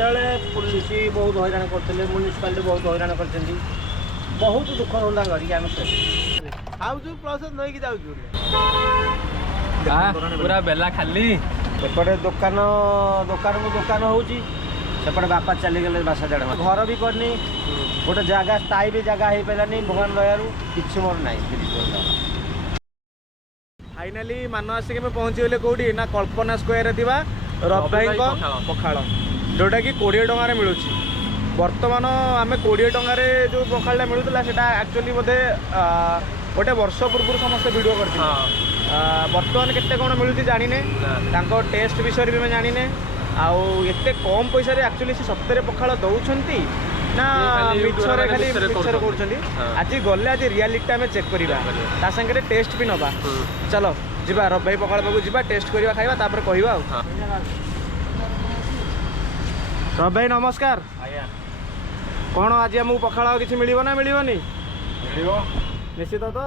ସେତେବେଳେ पुलिस बहुत हईराण करते म्यूनिसिपालिटी बहुत हईराण कर बहुत दुख धंदा करके आम खाऊ प्लस नईकि जाऊँ पूरा बेला खाली एपटे दुकान दुकान को दुकान होपटे बापा चलीगले बासा देढ़ घर भी करनी गोटे जगह स्थायी भी जगह हो पारानी भगवान दयारू कि मोर ना फाइनाली मान आसिक पहुँचीगले कौटी ना कल्पना स्क्वायर रबाई पखाड़ जोटा कि 20 टंकार मिलूँ बर्तमान आम 20 टंकार जो पखाड़ा मिलूला से एक्चुअली बोधे गोटे वर्ष पूर्व समस्त वीडियो कर बर्तमान केते कौन मिलूँ जाने टेस्ट विषय भी जाने आउ एते कम पैसा रे एक्चुअली से सप्ताह पखाड़ दौरान ना मिछरे खाली मिछरे कर आज गले आज रियलिटी आम चेक करवा सागे टेस्ट भी नवा चलो जीवा रबाई पखाड़ पाक जी टेस्ट करवा खाइबा तापर कहवा रबाई नमस्कार कौन आज आमको पखाड़ किसी मिल ना मिलनी निश्चित तो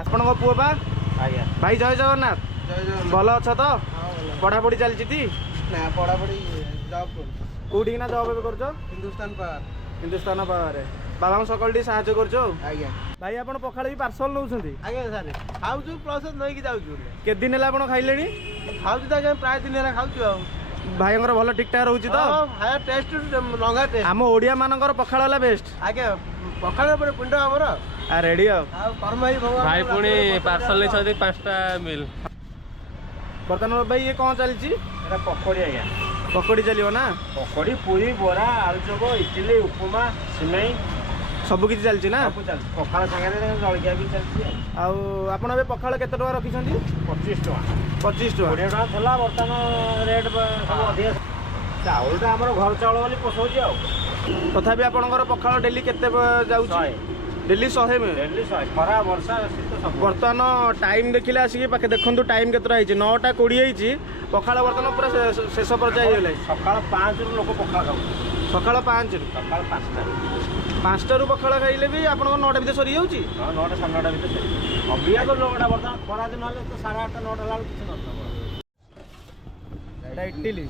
आपण पुओ पा भाई जय जगन्नाथ भल अच्छा तो पढ़ापढ़ी चलती ना पढ़ापढ़ी जॉब कौटी ना जॉब कर हिंदुस्तान पावर बाबा सकाल साहय कर भाई आप पखाड़ भी पार्सल नौ आज्ञा सर खाऊ प्लस नईकि जाऊँ के दिन है आप खाइले खाऊ प्राय दिन है खाऊ भाई भल ठीक ठाक रोचे तो टेस्ट लंगा टेस्ट आम ओडिया मानकर पखाड़ वाला बेस्ट आज्ञा पखाड़ पिंड आमर रेडी भाई पुणी पार्सल नहीं 5टा मिल बर्तमान भाई ये कौन चलती पकोड़ी आज्ञा पकोड़ी चलो ना पकोड़ी पूरी बोरा आलुचप इडली उपमा सिमेई सब किसी चलती ना पखाड़ सागर जलिया भी चलती आपड़ ए पखाड़ के रखी 25 टका 25 टका 20 टका था बर्तमान रेट सब अधिक चाउलटा आम घर चाउल बोली पोषाऊँ तथापि आपंकर पखाड़ डेली केते जाऊँ डेली 100 में डेली 100 खरा वर्षा शीत सब बर्तमान टाइम देखिले आसिक पाखे देखु टाइम केतटा 9टा 20 पखाड़ बर्तमान पूरा शेष पर्याय हो सकाल 5 रु लोक पखाड़ खाऊ सकाल 5 रु सकाल 5टा रु पखाड़ खाइले भी आप 9टा भितर सरी जाऊँ 9टा 9:30 भितर अभिया तो लोकटा बर्तमान खरा दिन हेल्ले तो 8:30 9टा लाल किसी नथा इडली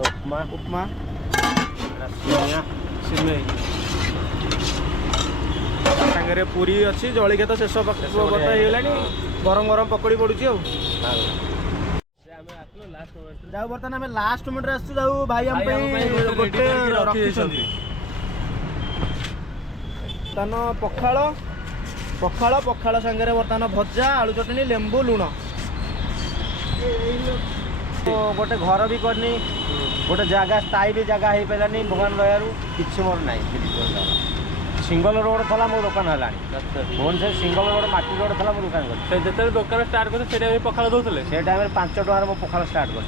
उपमा उपमा सिमेई सागे पूरी अच्छी जलिया तो शेष बर्तमान गरम गरम पकड़ी पड़ू जाऊ बर्तमान आम लास्ट मोमेंट जाऊ भाई आम गोटे बर्तमान पखाड़ पखाड़ पखाड़ सागे बर्तमान भजा आलू चटनी लेंबू लुण गोटे घर भी करनी गोटे जगह स्थायी भी जगह हो पारानी भगवान दयारू कि मोर ना सिंगल रोड था मो दुकान है भुवनेश्वर सिंगल रोड माटी रोड था मो दुकान जो दुकान स्टार्ट कर पखाड़ दौले से टाइम 5 टकर मो पखाड़ स्टार्ट कर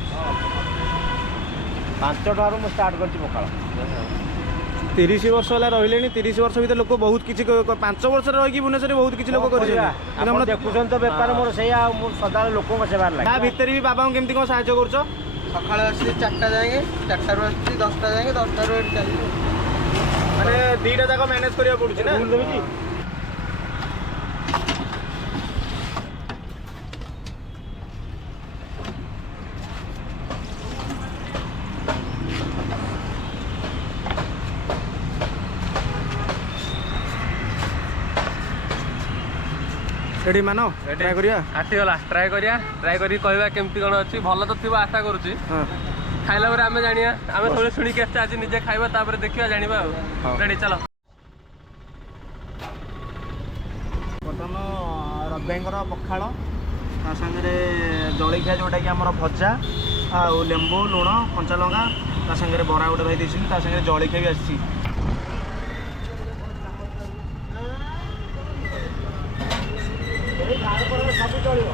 5 टकर मु स्टार्ट कर पखाड़ 30 वर्ष है रही 30 वर्ष भर लोक बहुत किसी 5 वर्ष रही भुवनेश्वर बहुत किसी लोक देखुन तो बेपार मोर से सदा लोक सेवार लगे भितर भी बाबा केमती कौन साहय कर सका 4टा जाएंगे 4टा 10टा जाएंगे 10टा चलिए माने 2टा जाक मैनेज करिया पड़ुछि ना रेडी मानो ट्राई करिया आसीगला ट्राई करिया ट्राई करी कहवा केमती कौन अच्छी भल तो थी आशा करुच्ची खाइला पर आम जानिया आम थोड़े शुणिक आज निजे खाइबा तापर देखिया जानिबा रेडी चलो बर्तमान रबाईंकर पखाड़ ता सागे जलिया जोटा कि आमर भजा आ लेंबू लुण कंचा लंका ता सागे बरा गोटे भाई देती ता सागे जलिया भी आसी सब चलो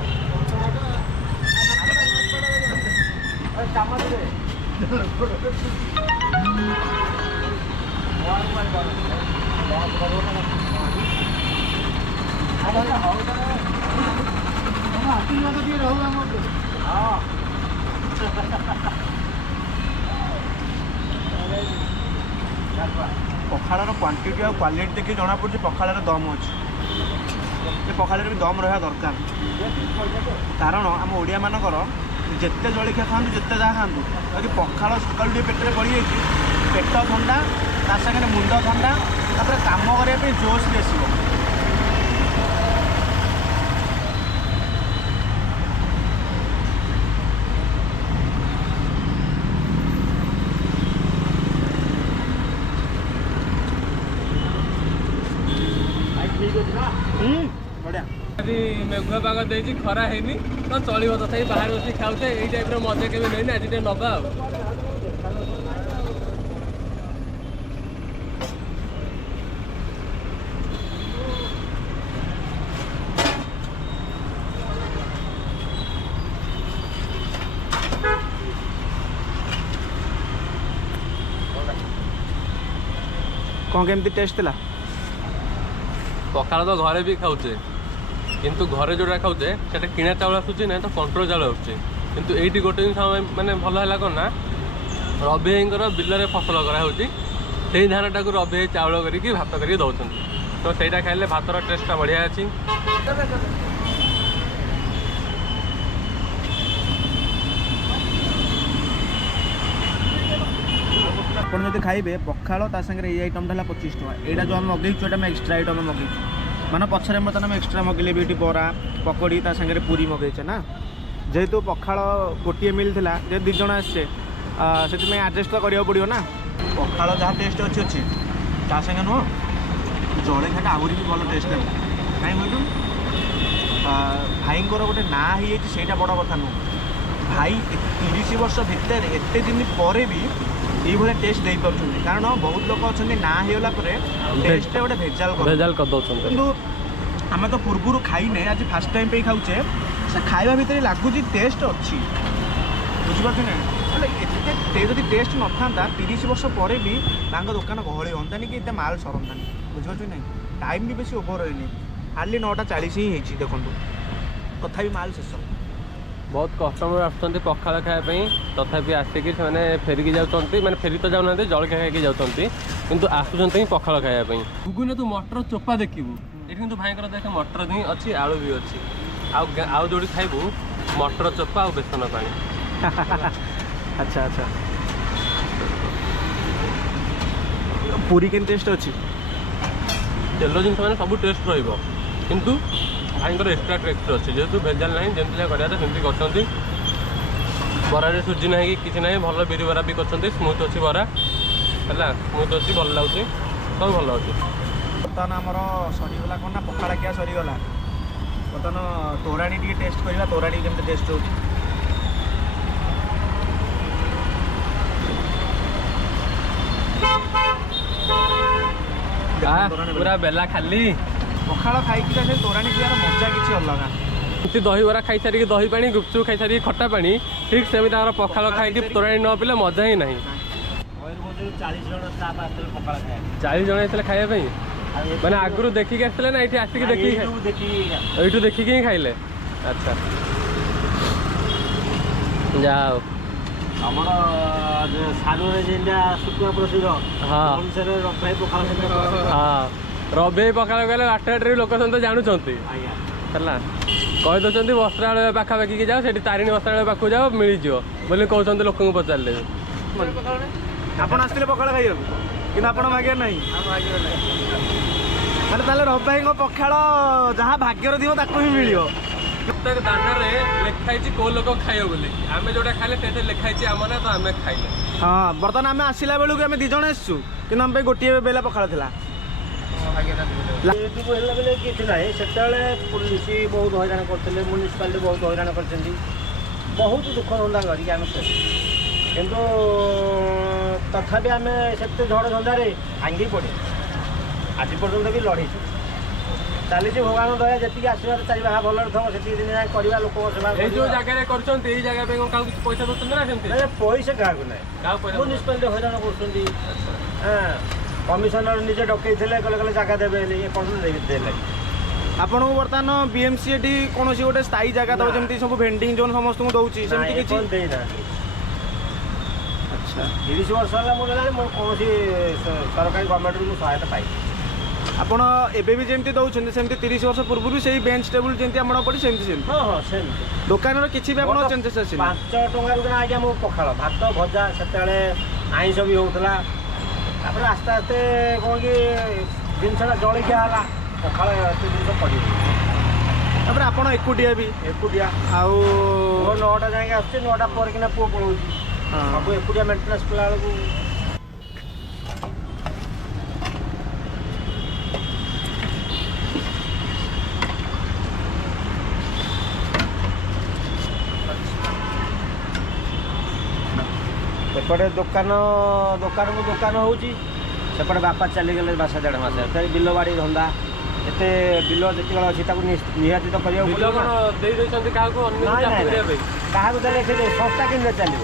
आशीर्वाद दिए रहू हाँ पखाड़र क्वांटिटी और क्वालिटी देखिए जना पड़ी पखाड़र दम अच्छे पखाड़ भी दम रहा दरकार कारण आम ओडिया मानकर ଯେତେ ଜଳଖିଆ ଖାଆନ୍ତୁ ଯେତେ ଯାହା ଖାଆନ୍ତୁ ବାକି ପଖାଳ ସକାଳୁ ଟିକେ ପେଟରେ ପଡ଼ିଯାଇଛି ପେଟ ଥଣ୍ଡା ତା ସାଙ୍ଗରେ ମୁଣ୍ଡ ଥଣ୍ଡା ତାପରେ କାମ କରିବା ପାଇଁ ଜୋସ୍ ବି ଆସିବ। ବଢ଼ିଆ ଆଜି ମେଘୁଆ ପାଗ ଦେଇଛି ଖରା ହେଇନି ତ ଚଳିବ ତଥାପି ବାହାରେ ବସି ଖାଉଛେ ଏଇ ଟାଇପ୍ର ମଜା କେବେ ନେଇନି ଆଜି ଟିକେ ନବା ଆଉ। କ'ଣ କେମିତି ଟେଷ୍ଟ ଥିଲା? ପଖାଳ ତ ଘରେ ବି ଖାଉଛେ କିନ୍ତୁ ଘରେ ଯେଉଁଟା ଖାଉଛେ ସେଟା କିଣା ଚାଉଳ ଆସୁଛି ନାହିଁ ତ କଣ୍ଟ୍ରୋଲ ଚାଉଳ ଆସୁଛି। କିନ୍ତୁ ଏଇଠି ଗୋଟେ ଜିନିଷ ମାନେ ଭଲ ହେଲା କ'ଣ ନା ରବି ଭାଇଙ୍କର ବିଲରେ ଫସଲ କରାହେଉଛି ସେଇ ଧାନଟାକୁ ରବି ଭାଇ ଚାଉଳ କରିକି ଭାତ କରିକି ଦେଉଛନ୍ତି ତ ସେଇଟା ଖାଇଲେ ଭାତର ଟେଷ୍ଟଟା ବଢ଼ିଆ ଅଛି। ଆପଣ ଯଦି ଖାଇବେ ପଖାଳ ତା ସାଙ୍ଗରେ ଏଇ ଆଇଟମ୍ଟା ହେଲା 25 ଟଙ୍କା। ଏଇଟା ଯେଉଁ ଆମେ ମଗେଇଛୁ ଏଇଟା ଆମେ ଏକ୍ସଟ୍ରା ଆଇଟମ୍ ମଗେଇଛୁ ମାନେ ପଛରେ ବର୍ତ୍ତମାନ ଆମେ ଏକ୍ସଟ୍ରା ମଗେଇଲେ ବି ଏଠି ବରା ପକୋଡ଼ି ତା ସାଙ୍ଗରେ ପୁରୀ ମଗେଇଛେ ନା ଯେହେତୁ ପଖାଳ ଗୋଟିଏ ମିଲ୍ ଥିଲା ଯେହେତୁ 2 ଜଣ ଆସିଛେ ସେଥିପାଇଁ ଆଡ଼ଜଷ୍ଟ ତ କରିବାକୁ ପଡ଼ିବ ନା। ପଖାଳ ଯାହା ଟେଷ୍ଟ ଅଛି ଅଛି ତା ସାଙ୍ଗେ ନୁହଁ ଜଳଖିଆଟା ଆହୁରି ବି ଭଲ ଟେଷ୍ଟ ଦେବ କାହିଁ କହିଲୁ ଭାଇଙ୍କର ଗୋଟେ ନାଁ ହେଇଯାଇଛି ସେଇଟା ବଡ଼ କଥା ନୁହଁ। ଭାଇ 30 ବର୍ଷ ଭିତରେ ଏତେ ଦିନ ପରେ ବି এইভাবে টেস্ট ଦେଇପାରୁଛନ୍ତି କାରଣ ବହୁତ ଲୋକ ଅଛନ୍ତି ନା ହେଇଗଲା ପରେ ଟେଷ୍ଟରେ ଗୋଟେ ଭେଜାଲ କରିଦେଉଛନ୍ତି କିନ୍ତୁ ଆମେ ତ ପୂର୍ବରୁ ଖାଇନେ ଆଜି ଫାର୍ଷ୍ଟ ଟାଇମ୍ ପାଇଁ ଖାଉଛେ ସେ ଖାଇବା ଭିତରେ ଲାଗୁଛି ଟେଷ୍ଟ ଅଛି ବୁଝିପାରୁଛୁ ନା ହେଲେ ଏତେ ଯଦି ଟେଷ୍ଟ ନଥାନ୍ତା 30 ବର୍ଷ ପରେ ବି ତାଙ୍କ ଦୋକାନ ଗହଳି ହୁଅନ୍ତାନି କି ଏତେ ମାଲ ସରନ୍ତାନି ବୁଝିପାରୁଛୁ ନାଇଁ ଟାଇମ୍ ବି ବେଶୀ ଓଭର ହେଇନି ଖାଲି 9:40 ହିଁ ହେଇଛି ଦେଖନ୍ତୁ ତଥାପି ମାଲ ଶେଷ। ବହୁତ କଷ୍ଟମର ଆସୁଛନ୍ତି ପଖାଳ ଖାଇବା ପାଇଁ ତଥାପି ଆସିକି ସେମାନେ ଫେରିକି ଯାଉଛନ୍ତି ମାନେ ଫେରି ତ ଯାଉନାହାନ୍ତି ଜଳଖିଆ ଖାଇକି ଯାଉଛନ୍ତି କିନ୍ତୁ ଆସୁଛନ୍ତି ହିଁ ପଖାଳ ଖାଇବା ପାଇଁ। ଗୁଗୁନେ ତୁ ମଟର ଚୋପା ଦେଖିବୁ ଏଠି କିନ୍ତୁ ଭାଇଙ୍କର ଦେଖ ମଟର ହିଁ ଅଛି ଆଳୁ ବି ଅଛି ଆଉ ଯୋଉଠି ଖାଇବୁ ମଟର ଚୋପା ଆଉ ବେସନ ପାଣି। ଆଚ୍ଛା ଆଚ୍ଛା ପୁରୀ କେମିତି ଟେଷ୍ଟ ଅଛି? ତେଲ ଜିନିଷ ମାନେ ସବୁ ଟେଷ୍ଟ ରହିବ କିନ୍ତୁ ଭାଇଙ୍କର ଏକ୍ସଟ୍ରା ଟେଷ୍ଟ ଅଛି ଯେହେତୁ ଭେଜାଲ ନାହିଁ ଯେମିତି ଯାହା କରିବା ସେମିତି କରୁଛନ୍ତି। ବରାରେ ସୁଜି ନାହିଁ କି କିଛି ନାହିଁ ଭଲ ବିରି ବରା ବି କରୁଛନ୍ତି ସ୍ମୁଥ୍ ଅଛି ବରା ହେଲା ସ୍ମୁଥ୍ ଅଛି ଭଲ ଲାଗୁଛି ସବୁ ଭଲ ଅଛି। ବର୍ତ୍ତମାନ ଆମର ସରିଗଲା କ'ଣ ନା ପଖାଳ ଖିଆ ସରିଗଲା ବର୍ତ୍ତମାନ ତୋରାଣୀ ଟିକେ ଟେଷ୍ଟ କରିବା ତୋରାଣୀ କେମିତି ଟେଷ୍ଟ ହେଉଛି। ପୁରା ବେଲା ଖାଲି ପଖାଳ ଖାଇକି ସେ ତୋରାଣୀ ପିଇବାର ମଜା କିଛି ଅଲଗା। ଏମିତି ଦହିବରା ଖାଇସାରିକି ଦହି ପାଣି ଗୁପଚୁପ ଖାଇସାରିକି ଖଟା ପାଣି ଠିକ୍ ସେମିତି ଆମର ପଖାଳ ଖାଇକି ତୋରାଣୀ ନ ପିଇଲେ ମଜା ହିଁ ନାହିଁ। 40 ଜଣ ହେଇଥିଲେ ଖାଇବା ପାଇଁ ମାନେ ଆଗରୁ ଦେଖିକି ଆସିଥିଲେ ନା ଏଇଠି ଆସିକି ଏଇଠୁ ଦେଖିକି ହିଁ ଖାଇଲେ? ଆଚ୍ଛା ଯାହା ହଉ ଆମର ସାରୁରେ ଯେମିତିଆ ଶୁଖୁଆ ପ୍ରସିଦ୍ଧ ଅନୁସାରେ ରବି ପଖାଳ ହଁ ରବି ପଖାଳ କହିଲେ ବାଟଘାଟରେ ଲୋକ ସମସ୍ତେ ଜାଣୁଛନ୍ତି ହେଲା କହିଦେଉଛନ୍ତି ବସ୍ତ୍ରାଳୟ ପାଖାପାଖିକି ଯାଅ ସେଠି ତାରିଣୀ ବସ୍ତ୍ରାଳୟ ପାଖକୁ ଯାଅ ମିଳିଯିବ ବୋଲି କହୁଛନ୍ତି ଲୋକଙ୍କୁ ପଚାରିଲେ। ଆପଣ ଆସିଥିଲେ ପଖାଳ ଖାଇବାକୁ କିନ୍ତୁ ଆପଣ ଭାଗ୍ୟ ନାହିଁ ମାନେ ତାହେଲେ ରବି ଭାଇଙ୍କ ପଖାଳ ଯାହା ଭାଗ୍ୟର ଥିବ ତାକୁ ହିଁ ମିଳିବ। ପ୍ରତ୍ୟେକ ଦାନାରେ ଲେଖା ହେଇଛି କୋଉ ଲୋକ ଖାଇବ ବୋଲି ଆମେ ଯୋଉଟା ଖାଇଲେ ସେଇଟା ଲେଖା ହେଇଛି ଆମ ନା ତ ଆମେ ଖାଇଲେ। ହଁ ବର୍ତ୍ତମାନ ଆମେ ଆସିଲା ବେଳକୁ ଆମେ 2 ଜଣ ଆସିଛୁ କିନ୍ତୁ ଆମ ପାଇଁ ଗୋଟିଏ ବେଲା ପଖାଳ ଥିଲା। ଏଠିକୁ ହେଲା ବେଳେ କିଛି ନାହିଁ ସେତେବେଳେ ପୋଲିସ ବହୁତ ହଇରାଣ କରିଥିଲେ ମ୍ୟୁନିସିପାଲିଟି ବହୁତ ହଇରାଣ କରିଛନ୍ତି ବହୁତ ଦୁଃଖ ଧନ୍ଦା କରିକି ଆମେ କିନ୍ତୁ ତଥାପି ଆମେ ସେତେ ଝଡ଼ ଧନ୍ଦାରେ ଭାଙ୍ଗି ପଡ଼େ ଆଜି ପର୍ଯ୍ୟନ୍ତ ବି ଲଢ଼ିଛୁ ଚାଲିଛି ଭଗବାନ ଦୟା ଯେତିକି ଆସିବାର ଚାରିବା ଭଲରେ ଥିବ ସେତିକି ଦିନ ଯାଏଁ କରିବା ଲୋକଙ୍କ ସେବା। ଏଇ ଯୋଉ ଜାଗାରେ କରୁଛନ୍ତି ଏଇ ଜାଗା ପାଇଁ କାହାକୁ କିଛି ପଇସା ଦଉଛନ୍ତି ନା ସେମିତି? ପଇସା କାହାକୁ ନାହିଁ ମ୍ୟୁନିସିପାଲିଟି ହଇରାଣ କରୁଛନ୍ତି କମିଶନର ନିଜେ ଡକେଇଥିଲେ କହିଲେ ଜାଗା ଦେବେ ଏପର୍ଯ୍ୟନ୍ତ ଦେଲେ। ଆପଣଙ୍କୁ ବର୍ତ୍ତମାନ ବିଏମସି ଏଠି କୌଣସି ଗୋଟେ ସ୍ଥାୟୀ ଜାଗା ଦେବ ଯେମିତି ସବୁ ଭେଣ୍ଡିଂ ଜୋନ୍ ସମସ୍ତଙ୍କୁ ଦେଉଛି ସେମିତି କିଛି ଦେଇନାହାନ୍ତି। ଆଚ୍ଛା 30 ବର୍ଷ ହେଲା ମୁଁ ହେଲାଣି ମୁଁ କୌଣସି ସରକାରୀ ଗଭର୍ଣ୍ଣମେଣ୍ଟରୁ ମୁଁ ସହାୟତା ପାଇନି। ଆପଣ ଏବେ ବି ଯେମିତି ଦେଉଛନ୍ତି ସେମିତି 30 ବର୍ଷ ପୂର୍ବରୁ ସେଇ ବେଞ୍ଚ ଟେବୁଲ ଯେମିତି ଆମର ପଡ଼ି ସେମିତି ହଁ ହଁ ସେମିତି ଦୋକାନର କିଛି ବି ଆପଣ ଚେଞ୍ଜେସ୍ ଆସିନି? 5 ଟଙ୍କାରୁ କିଣା ଆଜ୍ଞା ମୁଁ ପଖାଳ ଭାତ ଭଜା, ସେତେବେଳେ ଆଇଁଷ ବି ହେଉଥିଲା। ତାପରେ ଆସ୍ତେ ଆସ୍ତେ କ'ଣ କି ଜିନିଷଟା ଜଳିଖିଆ ହେଲା, ପଖାଳ ଏତେ ଜିନିଷ ପଡ଼ିବ। ତାପରେ ଆପଣ ଏକୁଟିଆ ବି ଏକୁଟିଆ ଆଉ ପୁଅ 9ଟା ଯାଇକି ଆସୁଛି, 9ଟା ପରେ କିନା ପୁଅ ପଳାଉଛି। ସବୁ ଏକୁଟିଆ ମେଣ୍ଟେନାନ୍ସ କଲା ବେଳକୁ ଏପଟେ ଦୋକାନକୁ ଦୋକାନ ହେଉଛି, ସେପଟେ ବାପା ଚାଲିଗଲେ ମାସ 1.5 ମାସ। ଫେର ବିଲ ବାଡ଼ି ଧନ୍ଦା, ଏତେ ବିଲ ଯେତିକି ଅଛି ତାକୁ ନିହାତି ତ କରିବାକୁ ବିଲ କ'ଣ ଦେଇ ଦେଇଛନ୍ତି କାହାକୁ ଅନ୍ୟ ଚାଷ କରିବା ପାଇଁ? କାହାକୁ ଦେଲେ ସେ ସଂସ୍ଥା କେମିତି ଚାଲିବ?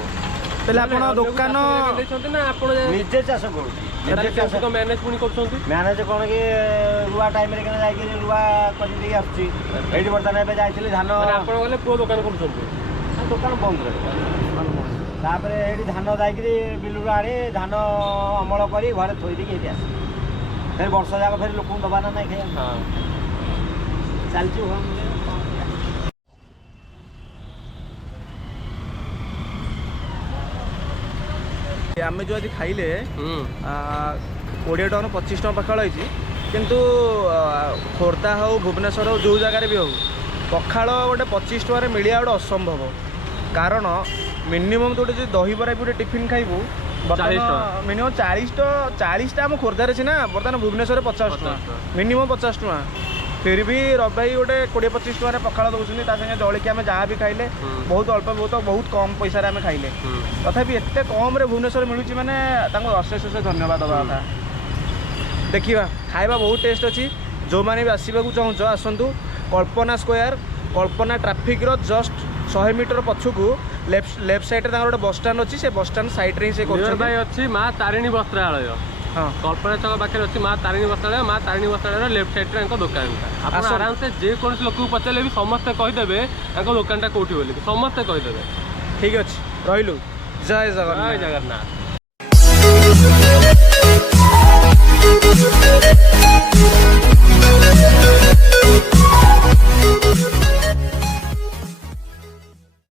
ତାହେଲେ ଆପଣ ଦୋକାନ ଦେଇଛନ୍ତି ନା ଆପଣ ନିଜେ ଚାଷ କରୁଛି? ମ୍ୟାନେଜ ପୁଣି କରୁଛନ୍ତି? ମ୍ୟାନେଜ କ'ଣ କି ରୁଆ ଟାଇମ୍ରେ କିନା ଯାଇକି ରୁଆ କରିଦେଇକି ଆସୁଛି। ଏଇଠି ବର୍ତ୍ତମାନ ଏବେ ଯାଇଥିଲି ଧାନ। ଆପଣ ଗଲେ ପୁଅ ଦୋକାନ କରୁଛନ୍ତି? ଦୋକାନ ବନ୍ଦ ରହିବ। ତାପରେ ଏଇଠି ଧାନ ଯାଇକିରି ବିଲରୁ ଆଣି ଧାନ ଅମଳ କରି ଘରେ ଥୋଇ ଦେଇକି ଏଇଠି ଆସେ। ଫେର ବର୍ଷ ଯାକ ଫେର ଲୋକଙ୍କୁ ଦେବା ନା ନାହିଁ ଖାଇବା। ଚାଲିଛି ଆମେ ଯେଉଁ ଆଜି ଖାଇଲେ 20 ଟଙ୍କାରୁ 25 ଟଙ୍କା ପଖାଳ ହେଇଛି, କିନ୍ତୁ ଖୋର୍ଦ୍ଧା ହେଉ ଭୁବନେଶ୍ୱର ହେଉ ଯେଉଁ ଜାଗାରେ ବି ହେଉ ପଖାଳ ଗୋଟେ 25 ଟଙ୍କାରେ ମିଳିବା ଗୋଟେ ଅସମ୍ଭବ। କାରଣ ମିନିମମ୍ ଗୋଟେ ଯଦି ଦହିବରା ବି ଗୋଟେ ଟିଫିନ୍ ଖାଇବୁ ମିନିମମ୍ 40ଟା ଆମ ଖୋର୍ଦ୍ଧାରେ ସିନା, ବର୍ତ୍ତମାନ ଭୁବନେଶ୍ୱରରେ 50 ଟଙ୍କା, ମିନିମମ୍ 50 ଟଙ୍କା। ଫିର୍ ବି ରବି ଭାଇ ଗୋଟେ 20-25 ଟଙ୍କାରେ ପଖାଳ ଦେଉଛନ୍ତି। ତା ସାଙ୍ଗେ ଜଳିକି ଆମେ ଯାହା ବି ଖାଇଲେ ବହୁତ ଅଳ୍ପ ବହୁତ କମ୍ ପଇସାରେ ଆମେ ଖାଇଲେ। ତଥାପି ଏତେ କମ୍ରେ ଭୁବନେଶ୍ୱରରେ ମିଳୁଛି ମାନେ ତାଙ୍କୁ ଅଶେଷ ଧନ୍ୟବାଦ ଦେବା କଥା। ଦେଖିବା ଖାଇବା ବହୁତ ଟେଷ୍ଟ ଅଛି। ଯେଉଁମାନେ ବି ଆସିବାକୁ ଚାହୁଁଛ ଆସନ୍ତୁ। କଳ୍ପନା ସ୍କୋୟାର, କଳ୍ପନା ଟ୍ରାଫିକ୍ର ଜଷ୍ଟ 100 ମିଟର ପଛକୁ ଲେଫ୍ଟ ସାଇଡ଼୍ରେ ତାଙ୍କର ଗୋଟେ ବସଷ୍ଟାଣ୍ଡ ଅଛି। ସେ ବସଷ୍ଟାଣ୍ଡ ସାଇଡ଼୍ରେ ହିଁ ସେ କରୁଛନ୍ତି। ଅଛି ମା ତାରିଣୀ ବସ୍ତ୍ରାଳୟ। ହଁ, କଳ୍ପନା ଛକ ପାଖରେ ଅଛି ମା ତାରିଣୀ ବସ୍ତ୍ରାଳୟ। ମା ତାରିଣୀ ବସ୍ତ୍ରାଳୟର ଲେଫ୍ଟ ସାଇଡ଼୍ରେ ତାଙ୍କ ଦୋକାନଟା। ଆପଣ ଆରାମସେ ଯେକୌଣସି ଲୋକକୁ ପଚାରିଲେ ବି ସମସ୍ତେ କହିଦେବେ ତାଙ୍କ ଦୋକାନଟା କେଉଁଠି ବୋଲି, ସମସ୍ତେ କହିଦେବେ। ଠିକ୍ ଅଛି, ରହିଲୁ। ଜୟ ଜଗନ୍ନାଥ। ଜୟ ଜଗନ୍ନାଥ।